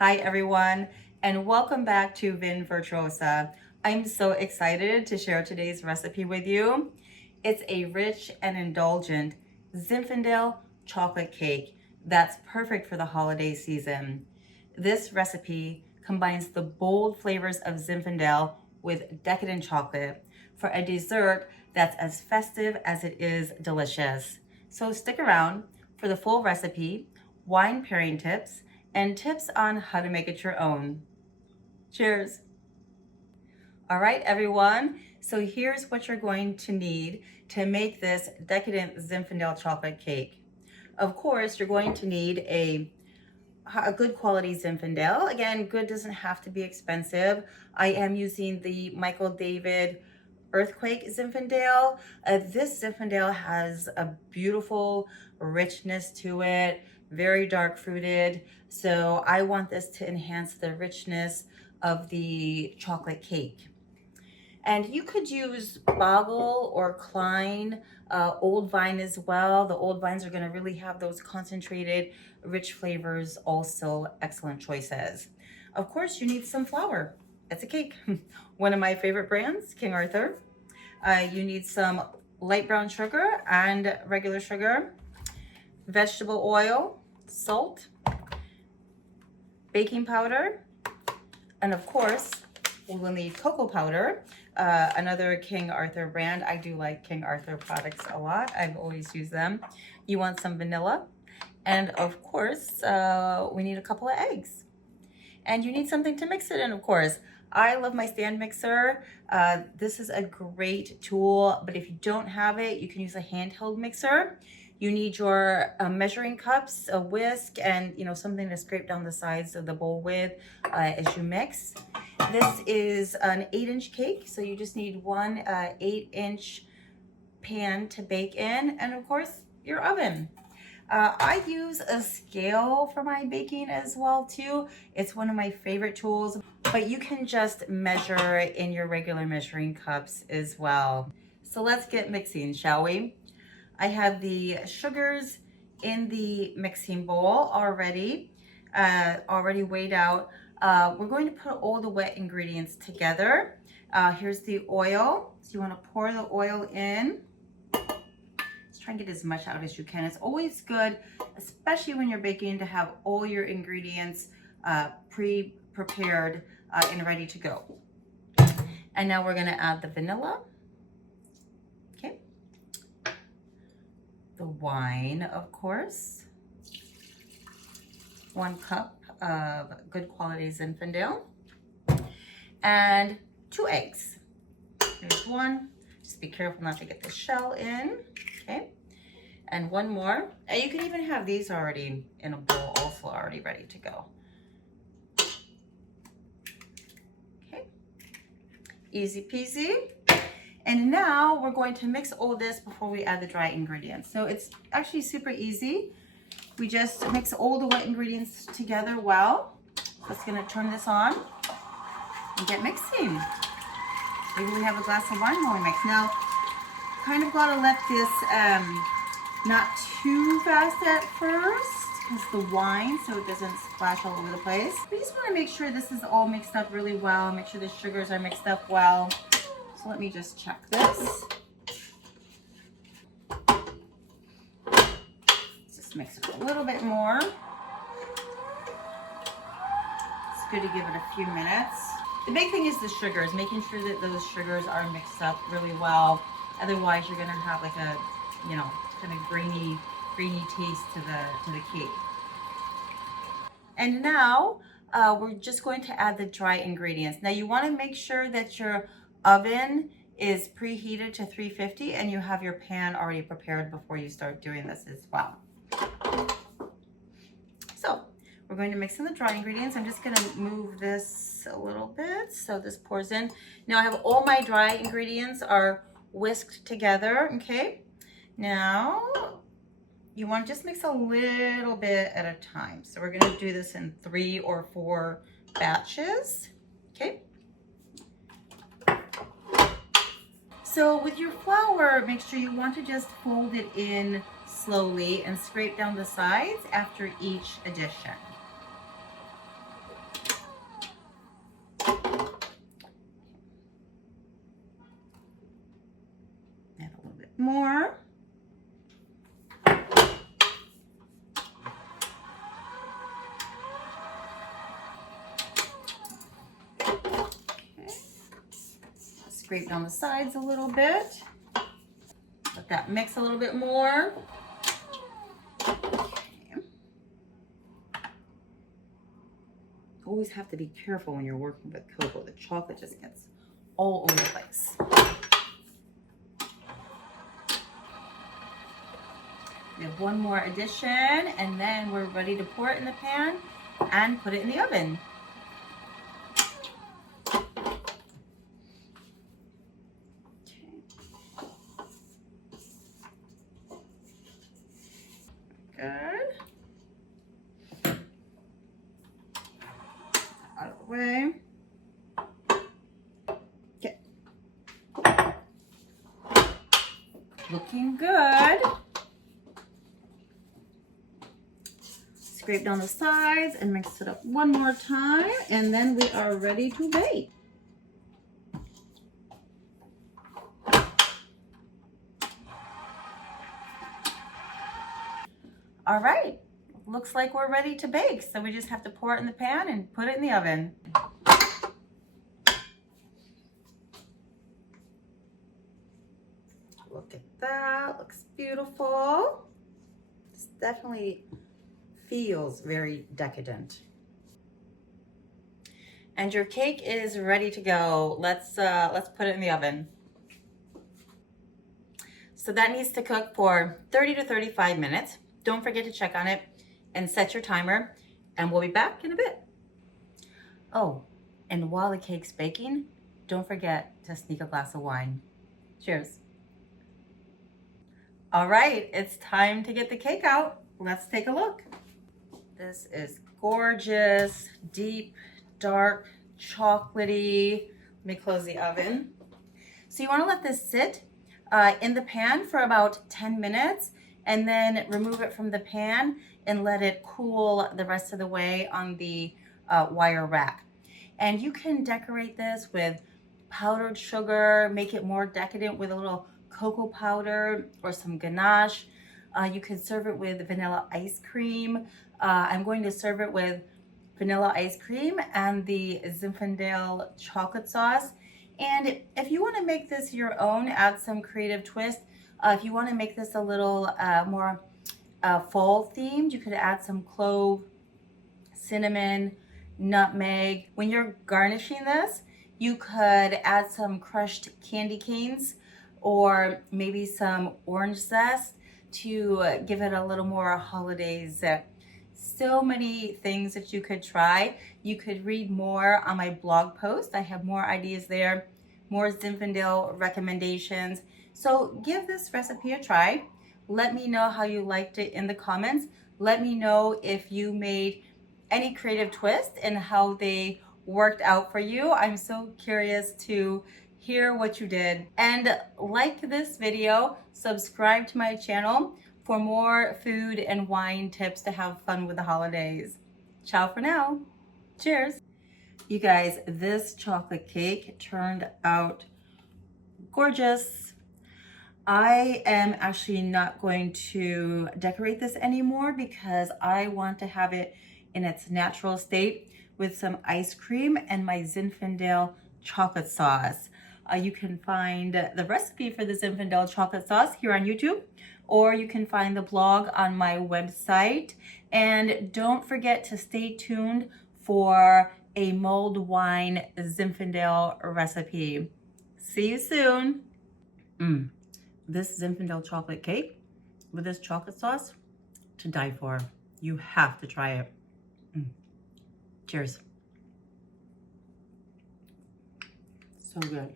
Hi everyone, and welcome back to Vin Virtuosa. I'm so excited to share today's recipe with you. It's a rich and indulgent Zinfandel chocolate cake that's perfect for the holiday season. This recipe combines the bold flavors of Zinfandel with decadent chocolate for a dessert that's as festive as it is delicious. So stick around for the full recipe, wine pairing tips, and tips on how to make it your own. Cheers. All right, everyone. So here's what you're going to need to make this decadent Zinfandel chocolate cake. Of course, you're going to need a good quality Zinfandel. Again, good doesn't have to be expensive. I am using the Michael David Earthquake Zinfandel. This Zinfandel has a beautiful richness to it, very dark fruited. So I want this to enhance the richness of the chocolate cake. And you could use Boggle or Klein Old Vine as well. The Old Vines are gonna really have those concentrated, rich flavors, also excellent choices. Of course, you need some flour. It's a cake. One of my favorite brands, King Arthur. You need some light brown sugar and regular sugar, vegetable oil, salt, baking powder, and of course, we will need cocoa powder, another King Arthur brand. I do like King Arthur products a lot. I've always used them. You want some vanilla, and of course, we need a couple of eggs. And you need something to mix it in, of course. I love my stand mixer. This is a great tool, but if you don't have it, you can use a handheld mixer. You need your measuring cups, a whisk, and something to scrape down the sides of the bowl with as you mix. This is an 8-inch cake, so you just need one 8-inch pan to bake in, and of course, your oven. I use a scale for my baking as well too. It's one of my favorite tools, but you can just measure in your regular measuring cups as well. So let's get mixing, shall we? I have the sugars in the mixing bowl already weighed out. We're going to put all the wet ingredients together. Here's the oil. So you want to pour the oil in. Try and get as much out as you can. It's always good, especially when you're baking, to have all your ingredients pre-prepared and ready to go. And now we're gonna add the vanilla. Okay. The wine, of course. 1 cup of good quality Zinfandel. And 2 eggs. There's 1. Just be careful not to get the shell in. Okay. And 1 more. And you can even have these already in a bowl, also already ready to go. Okay. Easy peasy. And now we're going to mix all this before we add the dry ingredients. So it's actually super easy. We just mix all the wet ingredients together well. Just gonna turn this on and get mixing. Maybe we have a glass of wine while we mix. Now, kind of gotta let this not too fast at first, because the wine, so it doesn't splash all over the place. We just want to make sure this is all mixed up really well, make sure the sugars are mixed up well. So let me just check this. Just mix it a little bit more. It's good to give it a few minutes. The big thing is the sugars, making sure that those sugars are mixed up really well. Otherwise, you're gonna have like a, kind of grainy taste to the cake. And now we're just going to add the dry ingredients. Now you want to make sure that your oven is preheated to 350 and you have your pan already prepared before you start doing this as well. So we're going to mix in the dry ingredients. I'm just going to move this a little bit so this pours in. Now I have all my dry ingredients are whisked together, okay? Now, you want to just mix a little bit at a time. So we're going to do this in 3 or 4 batches, okay? So with your flour, make sure you want to just fold it in slowly and scrape down the sides after each addition. more. Scrape down the sides a little bit. Let that mix a little bit more. Okay. Always have to be careful when you're working with cocoa. The chocolate just gets all over the place. We have one more addition, and then we're ready to pour it in the pan and put it in the oven. Good. Out of the way. Okay. Looking good. Scrape down the sides and mix it up one more time, and then we are ready to bake. All right, looks like we're ready to bake. So we just have to pour it in the pan and put it in the oven. Look at that, looks beautiful. This definitely feels very decadent. And your cake is ready to go. Let's put it in the oven. So that needs to cook for 30 to 35 minutes. Don't forget to check on it and set your timer, and we'll be back in a bit. Oh, and while the cake's baking, don't forget to sneak a glass of wine. Cheers. All right, it's time to get the cake out. Let's take a look. This is gorgeous, deep, dark, chocolatey. Let me close the oven. So you want to let this sit in the pan for about 10 minutes, and then remove it from the pan and let it cool the rest of the way on the wire rack. And you can decorate this with powdered sugar, make it more decadent with a little cocoa powder or some ganache. You could serve it with vanilla ice cream. I'm going to serve it with vanilla ice cream and the Zinfandel chocolate sauce. And if you want to make this your own, add some creative twist. If you want to make this a little more fall themed, you could add some clove, cinnamon, nutmeg. When you're garnishing this, you could add some crushed candy canes or maybe some orange zest to give it a little more holiday zest. So many things that you could try. You could read more on my blog post. I have more ideas there, more Zinfandel recommendations. So give this recipe a try. Let me know how you liked it in the comments. Let me know if you made any creative twist and how they worked out for you. I'm so curious to hear what you did. And like this video, subscribe to my channel for more food and wine tips to have fun with the holidays. Ciao for now. Cheers. You guys, this chocolate cake turned out gorgeous. I am actually not going to decorate this anymore because I want to have it in its natural state with some ice cream and my Zinfandel chocolate sauce. You can find the recipe for the Zinfandel chocolate sauce here on YouTube, or you can find the blog on my website. And don't forget to stay tuned for a mulled wine Zinfandel recipe. See you soon. This Zinfandel chocolate cake with this chocolate sauce, to die for. You have to try it. Cheers. So good.